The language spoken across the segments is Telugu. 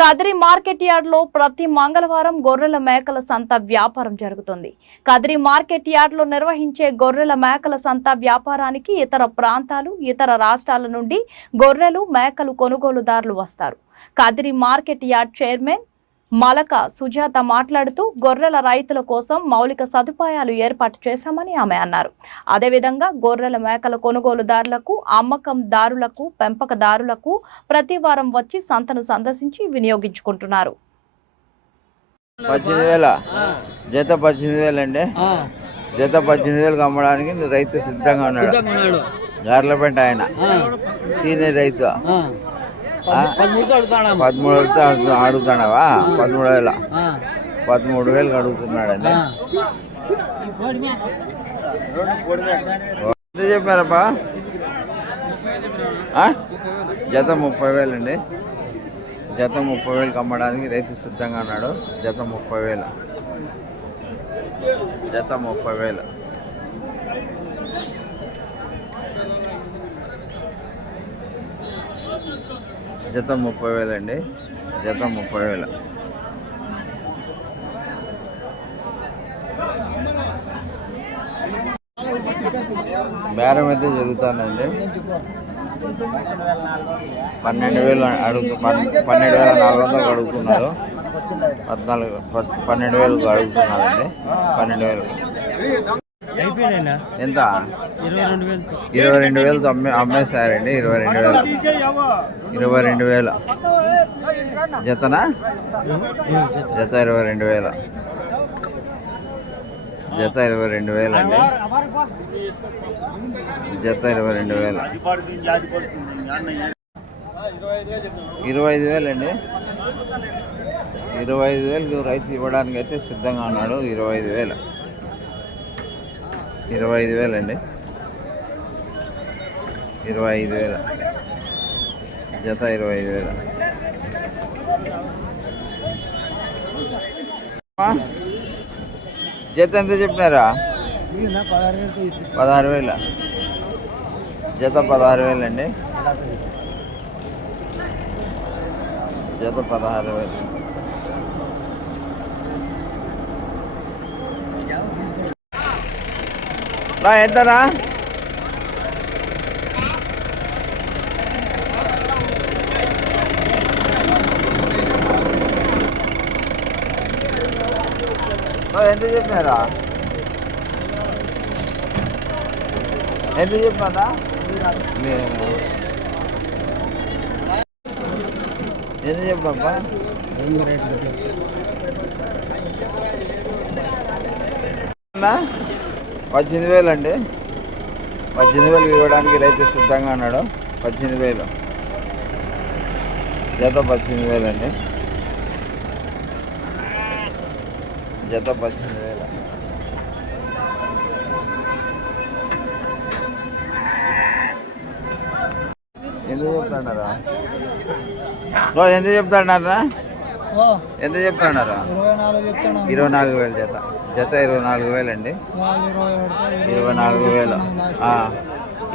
కదిరి మార్కెట్ యార్డ్ లో ప్రతి మంగళవారం గొర్రెల మేకల సంత వ్యాపారం జరుగుతుంది. కదిరి మార్కెట్ యార్డ్ లో నిర్వహించే గొర్రెల మేకల సంత వ్యాపారానికి ఇతర ప్రాంతాలు, ఇతర రాష్ట్రాల నుండి గొర్రెలు, మేకలు కొనుగోలుదారులు వస్తారు. Kadiri market yard chairman Malaka Sujatha మాట్లాడుతూ గొర్రెల రైతుల కోసం మౌలిక సదుపాయాలు ఏర్పాటు చేశామని ఆమె అన్నారు. అదేవిధంగా గొర్రెల మేకల కొనుగోలుదారులకు, అమ్మకందారులకు, పెంపకదారులకు ప్రతి వారం వచ్చి సంతను సందర్శించి వినియోగించుకుంటున్నారు. 18,000 జత 18,000 అండి. జత 18,000 అమ్మడానికి రైతు సిద్ధంగా ఉన్నాడు. గార్లపేట ఆయన సీనియర్ రైతు. 13 అడుగుతున్నావా? 13,000 అడుగుతున్నాడండి. ఎంత చెప్పారప్పా? జత 30,000 అండి. జత 30,000 అమ్మడానికి రైతు సిద్ధంగా ఉన్నాడు. జత 30,000. జత 30,000. జత 30,000 అండి. జత 30,000. బేరం అయితే జరుగుతుందండి. 12,000 12,400 అడుగుతున్నారు. 12,000 అడుగుతున్నారండి. 12,000 ఎంత? 22,000 అమ్మేశారండి. 22,000 జతనా? జత 22,000. జత 22,000 అండి. జత 22,000. 25,000 అండి. 25,000 రైతు ఇవ్వడానికి అయితే సిద్ధంగా ఉన్నాడు. 25,000. 25,000 అండి. 25,000. జత 25,000. జత ఎంత చెప్పినారా? 16,000. జత 16,000 అండి. జత 16,000. ఎంతనా? ఎంత చెప్పారా? ఎంత చెప్పారా? ఎంత చెప్పబ్బా? 18,000 అండి. 18,000 ఇవ్వడానికి రైతు సిద్ధంగా ఉన్నాడు. 18,000. జత 18,000 అండి. జత 18,000. ఎందుకు చెప్తున్నారా? ఎంత చెప్తాడారా? ఎంత చెప్తున్నారా? 24,000 జత. జత 24,000 అండి. 24,000.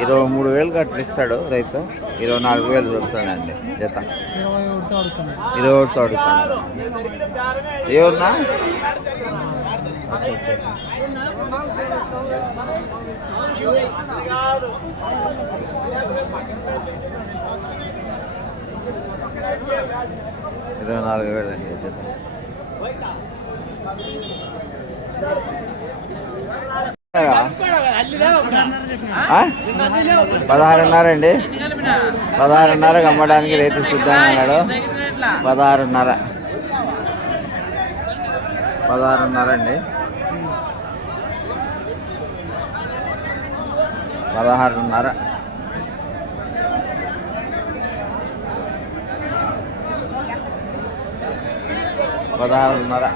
23,000 అట్లా ఇస్తాడు రైతు. 24,000 చెప్తాడండి జత. 21తో అడుగుతాడు. ఎవరున్నా? అచ్చా. 24,000 అండి జత. 16,500 అండి. 16,500 అమ్మడానికి రైతు సిద్ధంగా ఉన్నాడు. 16,500. 16,500 అండి. 16,500. 16,500.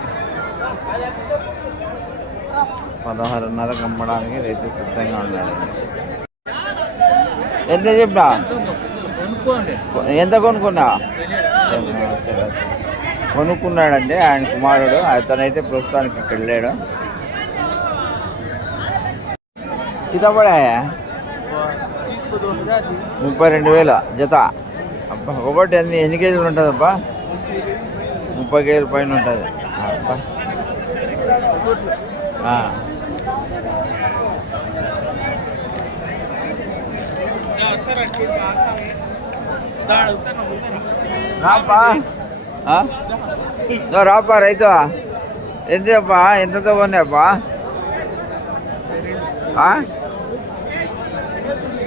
16,500 అమ్మడానికి రైతు సిద్ధంగా ఉన్నాడండి. ఎంత చెప్పా? ఎంత కొనుక్కున్నా? కొనుక్కున్నాడండి ఆయన కుమారుడు. అతనైతే ప్రస్తుతానికి వెళ్ళాడు. ఇతపడాయా? 32,000 జత. అబ్బా ఒకటి ఎన్ని కేజీలు ఉంటుందబ్బా? 30 కేజీల పైన ఉంటుంది. రాపా రాపా రైతు ఎంతప్పా ఎంతతో కొన్నాపా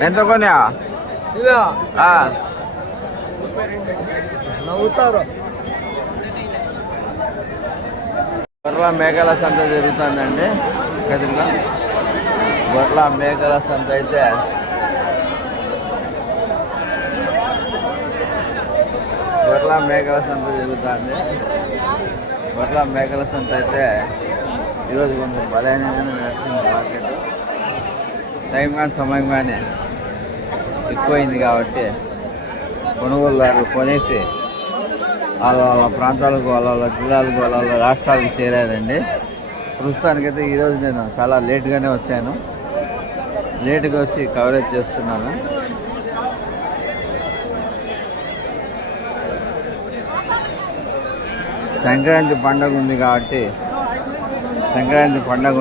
ఎంత కొన్నా నవ్వుతారు. గొర్రెల మేకల సంత జరుగుతుందండి కదిరిలో. గొర్రెల మేకల సంత అయితే గొర్రెల మేకల సంత జరుగుతుంది. గొర్రెల మేకల సంత అయితే ఈరోజు కొంచెం బలహీనంగానే నడిచింది మార్కెట్. టైం కానీ సమయం కానీ ఎక్కువైంది కాబట్టి కొనుగోలుదారులు కొనేసి వాళ్ళ వాళ్ళ ప్రాంతాలకు, వాళ్ళ వాళ్ళ జిల్లాలకు, వాళ్ళ వాళ్ళ రాష్ట్రాలకు చేరారండి. ప్రస్తుతానికైతే ఈరోజు నేను చాలా లేట్గానే వచ్చాను. లేటుగా వచ్చి కవరేజ్ చేస్తున్నాను. సంక్రాంతి పండగ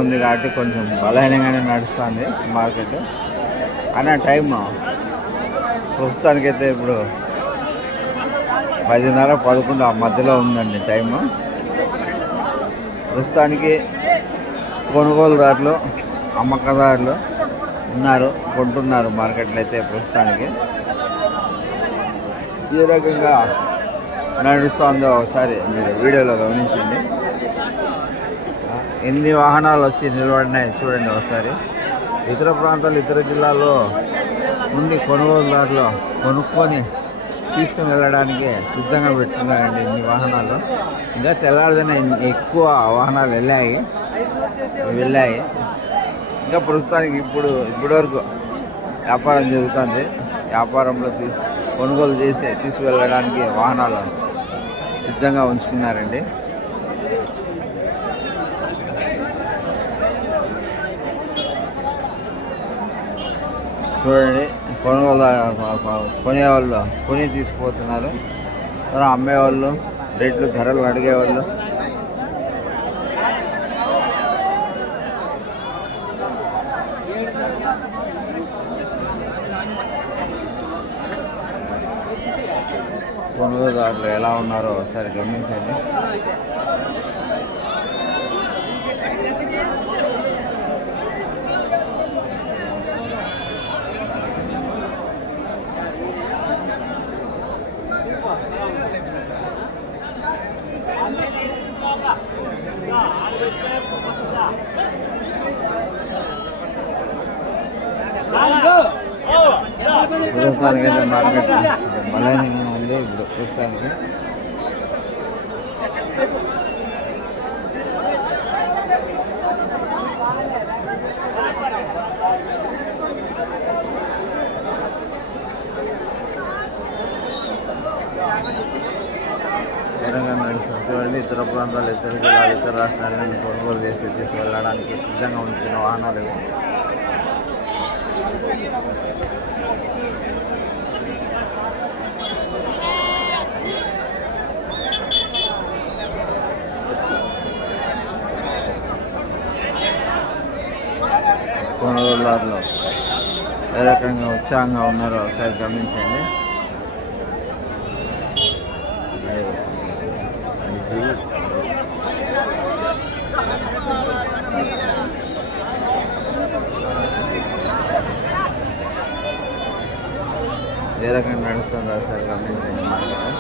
ఉంది కాబట్టి కొంచెం బలహీనంగానే నడుస్తుంది మార్కెట్. అన్న టైం ప్రస్తుతానికైతే ఇప్పుడు 10:30, 11 ఆ మధ్యలో ఉందండి టైము. ప్రస్తుతానికి కొనుగోలుదారులు, అమ్మకదారులు ఉన్నారు, కొంటున్నారు మార్కెట్లో అయితే ప్రస్తుతానికి. ఏ రకంగా నడుస్తుందో ఒకసారి మీరు వీడియోలో గమనించండి. ఎన్ని వాహనాలు వచ్చి నిలబడినాయి చూడండి ఒకసారి. ఇతర ప్రాంతాలు, ఇతర జిల్లాల్లో నుండి కొనుగోలుదారులు కొనుక్కొని తీసుకుని వెళ్ళడానికి సిద్ధంగా పెట్టుకున్నారండి ఇన్ని వాహనాలు. ఇంకా తెల్లారిదనే ఎక్కువ వాహనాలు వెళ్ళాయి. ఇంకా ప్రస్తుతానికి ఇప్పటి వరకు వ్యాపారం జరుగుతుంది. వ్యాపారంలో కొనుగోలు చేసి తీసుకువెళ్ళడానికి వాహనాలు సిద్ధంగా ఉంచుకున్నారండి. చూడండి, కొనేవాళ్ళు కొని తీసుకుపోతున్నారు, అమ్మేవాళ్ళు రేట్లు, ధరలు అడిగేవాళ్ళు. కొనుగోలుదారులు ఎలా ఉన్నారో ఒకసారి గమనించండి. ప్రస్తుతానికైతే మార్కెట్ బలహీనంగా ఉంది. ఇప్పుడు ప్రస్తుతానికి తెలంగాణ చూడండి. ఇతర ప్రాంతాలు, ఇతర జిల్లాలు, ఇతర రాష్ట్రాల నుండి కొనుగోలు చేసి తీసుకువెళ్ళడానికి సిద్ధంగా ఉంటున్న వాహనాలు ఇవి. కొనుగోలుదారులు ఏ రకంగా ఉత్సాహంగా ఉన్నారో ఒకసారి గమనించండి. ఏ రకంగా నడుస్తుందో ఒకసారి గమనించండి మార్కెట్.